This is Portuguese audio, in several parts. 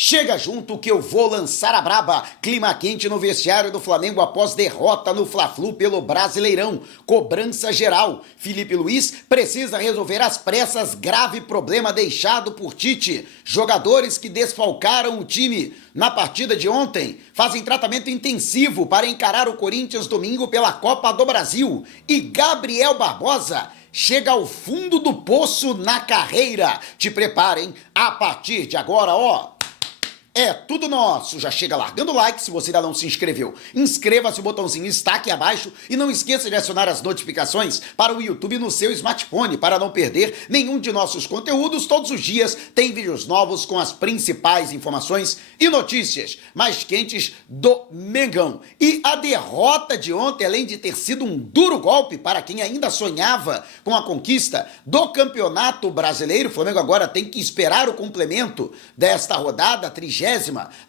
Chega junto que eu vou lançar a braba. Clima quente no vestiário do Flamengo após derrota no Fla-Flu pelo Brasileirão. Cobrança geral. Felipe Luiz precisa resolver às pressas grave problema deixado por Tite. Jogadores que desfalcaram o time na partida de ontem fazem tratamento intensivo para encarar o Corinthians domingo pela Copa do Brasil. E Gabriel Barbosa chega ao fundo do poço na carreira. Te preparem, a partir de agora, ó. É tudo nosso. Já chega largando o like se você ainda não se inscreveu. Inscreva-se, o botãozinho está aqui abaixo e não esqueça de acionar as notificações para o YouTube no seu smartphone para não perder nenhum de nossos conteúdos. Todos os dias tem vídeos novos com as principais informações e notícias mais quentes do Mengão. E a derrota de ontem, além de ter sido um duro golpe para quem ainda sonhava com a conquista do Campeonato Brasileiro, o Flamengo agora tem que esperar o complemento desta rodada, 30ª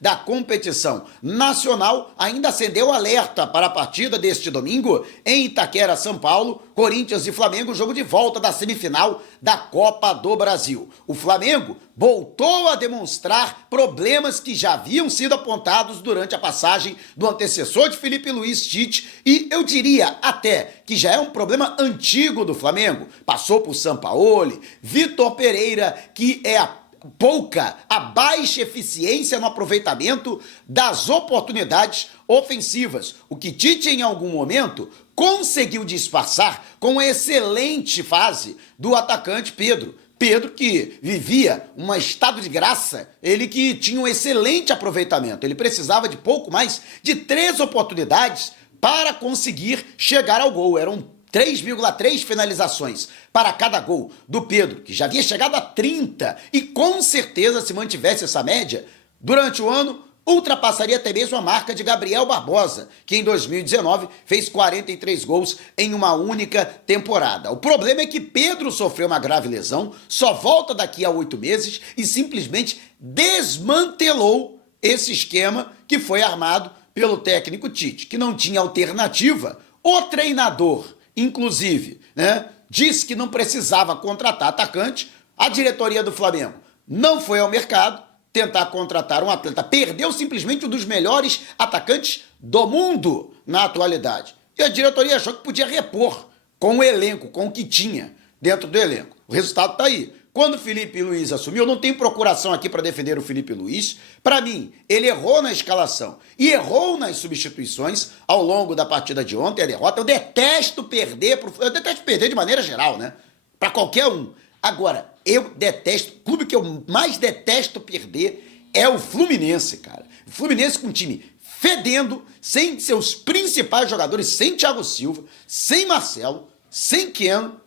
da competição nacional, ainda acendeu alerta para a partida deste domingo em Itaquera, São Paulo, Corinthians e Flamengo, jogo de volta da semifinal da Copa do Brasil. O Flamengo voltou a demonstrar problemas que já haviam sido apontados durante a passagem do antecessor de Felipe Luiz, Tite, e eu diria até que já é um problema antigo do Flamengo. Passou por Sampaoli, Vitor Pereira, que é a baixa eficiência no aproveitamento das oportunidades ofensivas, o que Tite em algum momento conseguiu disfarçar com a excelente fase do atacante Pedro. Pedro que vivia um estado de graça, ele que tinha um excelente aproveitamento, ele precisava de pouco mais de 3 oportunidades para conseguir chegar ao gol, eram 3,3 finalizações para cada gol do Pedro, que já havia chegado a 30 e com certeza se mantivesse essa média, durante o ano ultrapassaria até mesmo a marca de Gabriel Barbosa, que em 2019 fez 43 gols em uma única temporada. O problema é que Pedro sofreu uma grave lesão, só volta daqui a 8 meses e simplesmente desmantelou esse esquema que foi armado pelo técnico Tite, que não tinha alternativa. O treinador, inclusive, disse que não precisava contratar atacante. A diretoria do Flamengo não foi ao mercado tentar contratar um atleta. Perdeu simplesmente um dos melhores atacantes do mundo na atualidade. E a diretoria achou que podia repor com o elenco, com o que tinha dentro do elenco. O resultado está aí. Quando o Felipe Luiz assumiu, eu não tenho procuração aqui para defender o Felipe Luiz. Para mim, ele errou na escalação e errou nas substituições ao longo da partida de ontem, a derrota. Eu detesto perder de maneira geral, para qualquer um. Agora, eu detesto, o clube que eu mais detesto perder é o Fluminense, cara. O Fluminense com um time fedendo, sem seus principais jogadores, sem Thiago Silva, sem Marcelo, sem Keno,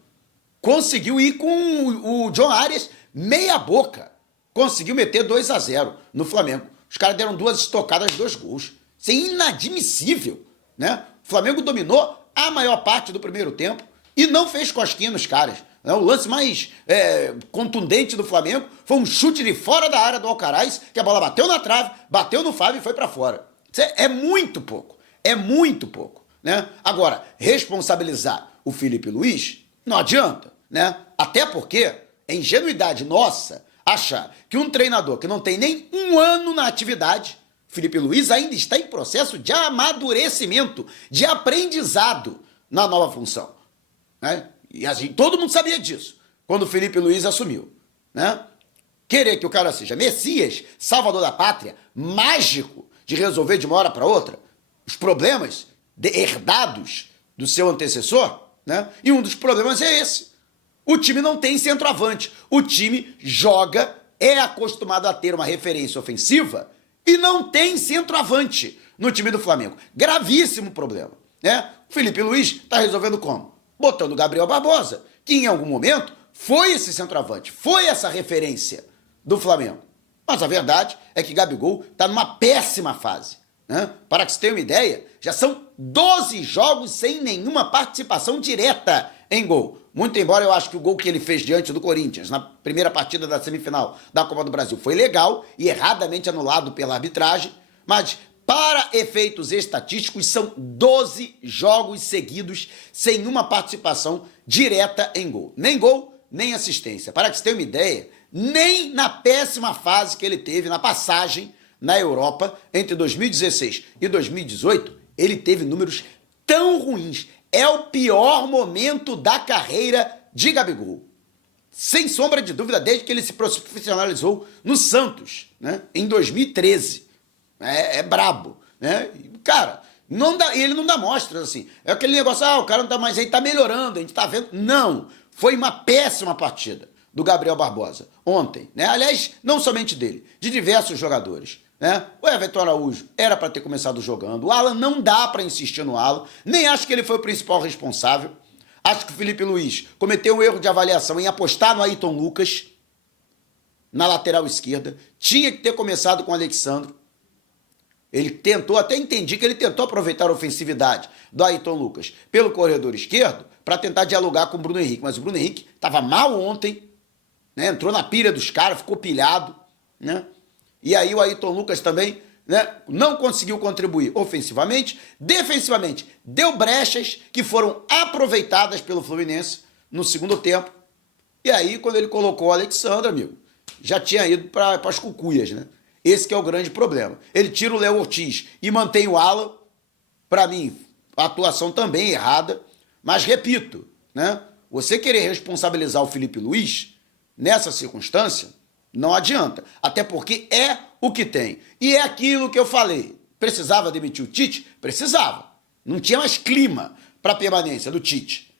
conseguiu ir com o John Arias meia boca. Conseguiu meter 2-0 no Flamengo. Os caras deram 2 estocadas, 2 gols. Isso é inadmissível, O Flamengo dominou a maior parte do primeiro tempo e não fez cosquinha nos caras. O lance mais contundente do Flamengo foi um chute de fora da área do Alcaraz, que a bola bateu na trave, bateu no Fábio e foi para fora. Isso é muito pouco. É muito pouco, Agora, responsabilizar o Felipe Luiz não adianta, Até porque é ingenuidade nossa achar que um treinador que não tem nem 1 ano na atividade, Felipe Luiz, ainda está em processo de amadurecimento, de aprendizado na nova função, E assim, todo mundo sabia disso quando o Felipe Luiz assumiu, Querer que o cara seja Messias, salvador da pátria, mágico de resolver de uma hora para outra os problemas herdados do seu antecessor, E um dos problemas é esse. O time não tem centroavante. O time joga, é acostumado a ter uma referência ofensiva e não tem centroavante no time do Flamengo. Gravíssimo problema, O Felipe Luiz está resolvendo como? Botando o Gabriel Barbosa, que em algum momento foi esse centroavante, foi essa referência do Flamengo. Mas a verdade é que Gabigol está numa péssima fase. Para que você tenha uma ideia, já são 12 jogos sem nenhuma participação direta em gol. Muito embora eu acho que o gol que ele fez diante do Corinthians, na primeira partida da semifinal da Copa do Brasil, foi legal e erradamente anulado pela arbitragem, mas para efeitos estatísticos são 12 jogos seguidos sem uma participação direta em gol. Nem gol, nem assistência. Para que você tenha uma ideia, Nem na péssima fase que ele teve na passagem na Europa entre 2016 e 2018, ele teve números tão ruins. É o pior momento da carreira de Gabigol. Sem sombra de dúvida, desde que ele se profissionalizou no Santos, né, em 2013. É brabo, né? Cara, não dá, ele não dá mostras, assim. É aquele negócio, o cara não tá mais aí, tá melhorando, a gente tá vendo. Não, foi uma péssima partida do Gabriel Barbosa ontem, né? Aliás, não somente dele, de diversos jogadores, né? O Everton Araújo era para ter começado jogando, o Alan não dá para insistir no Alan, nem acho que ele foi o principal responsável. Acho que o Felipe Luiz cometeu um erro de avaliação em apostar no Ayrton Lucas na lateral esquerda, tinha que ter começado com o Alexandro. Ele tentou, até entendi que ele tentou aproveitar a ofensividade do Ayrton Lucas pelo corredor esquerdo para tentar dialogar com o Bruno Henrique, mas o Bruno Henrique estava mal ontem, né? Entrou na pilha dos caras, ficou pilhado, né? E aí o Ayrton Lucas também, né, não conseguiu contribuir ofensivamente, defensivamente deu brechas que foram aproveitadas pelo Fluminense no segundo tempo. E aí quando ele colocou o Alexandre, amigo, já tinha ido para as cucuias, né? Esse que é o grande problema. Ele tira o Léo Ortiz e mantém o Alan. Para mim, a atuação também errada. Mas repito, né? Você querer responsabilizar o Felipe Luiz nessa circunstância, não adianta. Até porque é o que tem. E é aquilo que eu falei. Precisava demitir o Tite? Precisava. Não tinha mais clima para a permanência do Tite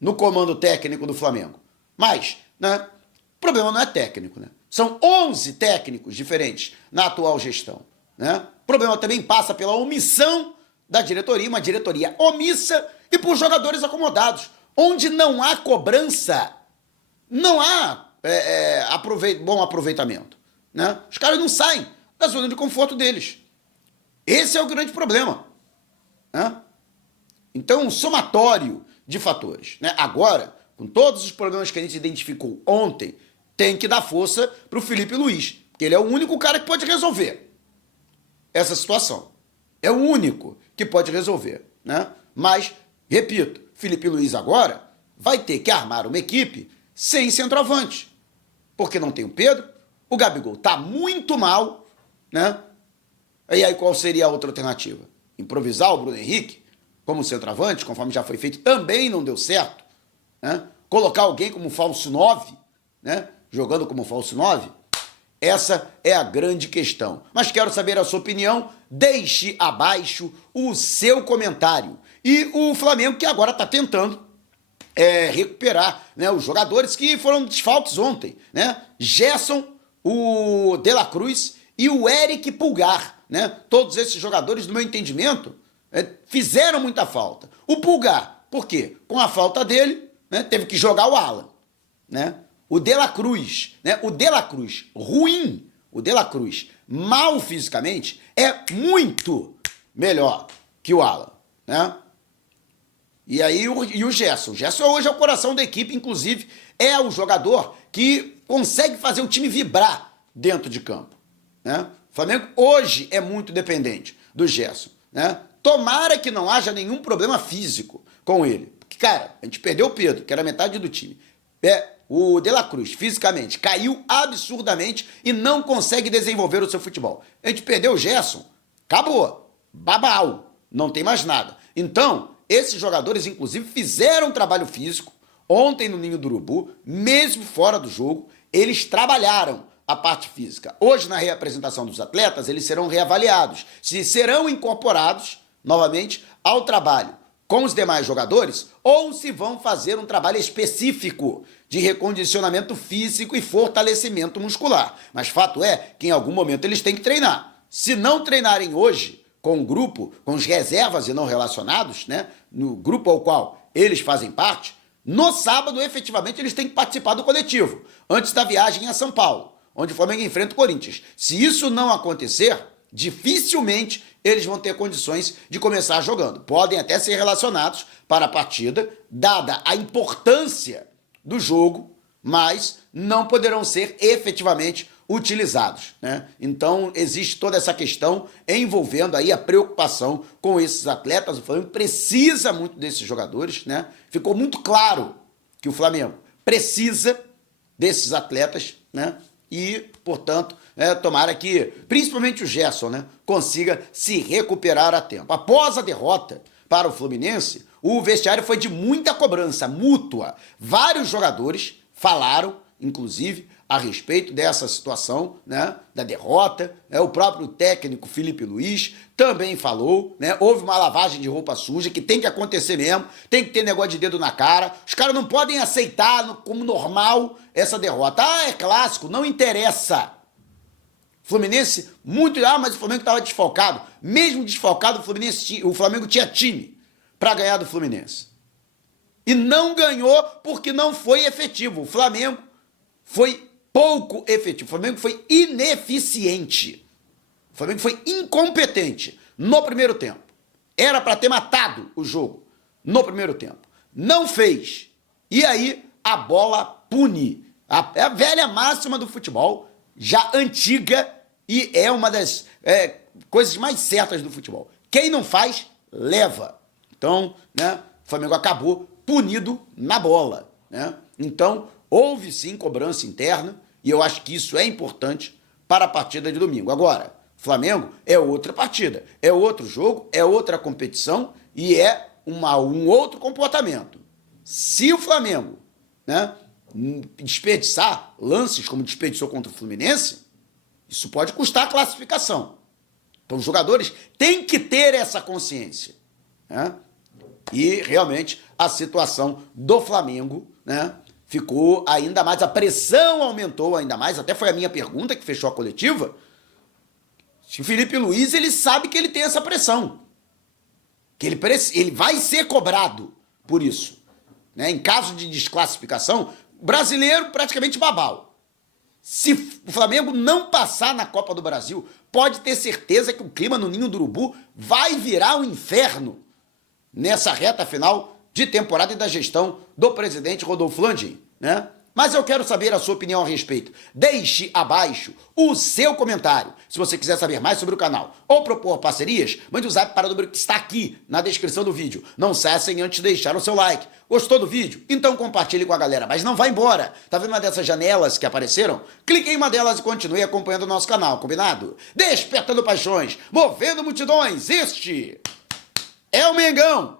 no comando técnico do Flamengo. Mas, né? O problema não é técnico, né? São 11 técnicos diferentes na atual gestão, né? O problema também passa pela omissão da diretoria, uma diretoria omissa, e por jogadores acomodados, onde não há cobrança, não há bom aproveitamento, né? Os caras não saem da zona de conforto deles. Esse é o grande problema, né? Então, um somatório de fatores, né? Agora, com todos os problemas que a gente identificou ontem, tem que dar força para o Felipe Luiz, porque ele é o único cara que pode resolver essa situação. É o único que pode resolver, né? Mas, repito, Felipe Luiz agora vai ter que armar uma equipe sem centroavante, porque não tem o Pedro, o Gabigol tá muito mal, né? E aí qual seria a outra alternativa? Improvisar o Bruno Henrique como centroavante, conforme já foi feito, também não deu certo, né? Colocar alguém como falso 9, né? Jogando como falso 9, essa é a grande questão. Mas quero saber a sua opinião, deixe abaixo o seu comentário. E o Flamengo que agora está tentando recuperar, né, os jogadores que foram desfalques ontem, né? Gerson, o De La Cruz e o Eric Pulgar, né? Todos esses jogadores, no meu entendimento, fizeram muita falta. O Pulgar, por quê? Com a falta dele, né, teve que jogar o Alan, né? O De La Cruz, né? O De La Cruz ruim, o De La Cruz mal fisicamente, é muito melhor que o Alan, né? E aí o Gerson. O Gerson hoje é o coração da equipe, inclusive é o jogador que consegue fazer o time vibrar dentro de campo, né? O Flamengo hoje é muito dependente do Gerson, né? Tomara que não haja nenhum problema físico com ele. Porque, cara, a gente perdeu o Pedro, que era metade do time. O De La Cruz, fisicamente, caiu absurdamente e não consegue desenvolver o seu futebol. A gente perdeu o Gerson, acabou. Babau, não tem mais nada. Então, esses jogadores, inclusive, fizeram um trabalho físico ontem no Ninho do Urubu, mesmo fora do jogo, eles trabalharam a parte física. Hoje, na reapresentação dos atletas, eles serão reavaliados, se serão incorporados novamente ao trabalho com os demais jogadores ou se vão fazer um trabalho específico de recondicionamento físico e fortalecimento muscular. Mas fato é que em algum momento eles têm que treinar. Se não treinarem hoje com o grupo, com os reservas e não relacionados, né, no grupo ao qual eles fazem parte, no sábado, efetivamente, eles têm que participar do coletivo, antes da viagem a São Paulo, onde o Flamengo enfrenta o Corinthians. Se isso não acontecer, dificilmente eles vão ter condições de começar jogando. Podem até ser relacionados para a partida, dada a importância do jogo, mas não poderão ser efetivamente utilizados, né? Então existe toda essa questão envolvendo aí a preocupação com esses atletas. O Flamengo precisa muito desses jogadores, né? Ficou muito claro que o Flamengo precisa desses atletas né? E, portanto, tomara que, principalmente o Gerson, né, consiga se recuperar a tempo. Após a derrota para o Fluminense, o vestiário foi de muita cobrança mútua. Vários jogadores falaram, inclusive, a respeito dessa situação, né, da derrota. O próprio técnico Felipe Luiz também falou, né, houve uma lavagem de roupa suja que tem que acontecer mesmo, tem que ter negócio de dedo na cara. Os caras não podem aceitar como normal essa derrota. Ah, é clássico, não interessa. Fluminense, mas o Flamengo estava desfalcado. Mesmo desfalcado, o Flamengo tinha time para ganhar do Fluminense. E não ganhou porque não foi efetivo. O Flamengo foi pouco efetivo. O Flamengo foi ineficiente. O Flamengo foi incompetente no primeiro tempo. Era para ter matado o jogo no primeiro tempo. Não fez. E aí a bola pune. É a velha máxima do futebol, já antiga, e é uma das coisas mais certas do futebol. Quem não faz, leva. Então, né, o Flamengo acabou punido na bola, né? Então, houve sim cobrança interna, e eu acho que isso é importante para a partida de domingo. Agora, Flamengo é outra partida, é outro jogo, é outra competição e é um outro comportamento. Se o Flamengo, né, desperdiçar lances como desperdiçou contra o Fluminense, isso pode custar a classificação. Então os jogadores têm que ter essa consciência, né? E realmente a situação do Flamengo, né, ficou ainda mais, a pressão aumentou ainda mais, até foi a minha pergunta que fechou a coletiva. Se o Felipe Luiz, ele sabe que ele tem essa pressão, que ele vai ser cobrado por isso, né? Em caso de desclassificação, brasileiro praticamente babau. Se o Flamengo não passar na Copa do Brasil, pode ter certeza que o clima no Ninho do Urubu vai virar um inferno nessa reta final de temporada e da gestão do presidente Rodolfo Landim, né? Mas eu quero saber a sua opinião a respeito. Deixe abaixo o seu comentário. Se você quiser saber mais sobre o canal ou propor parcerias, mande o zap para o número que está aqui na descrição do vídeo. Não saia sem antes deixar o seu like. Gostou do vídeo? Então compartilhe com a galera, mas não vá embora. Tá vendo uma dessas janelas que apareceram? Clique em uma delas e continue acompanhando o nosso canal, combinado? Despertando paixões, movendo multidões, este é o Mengão!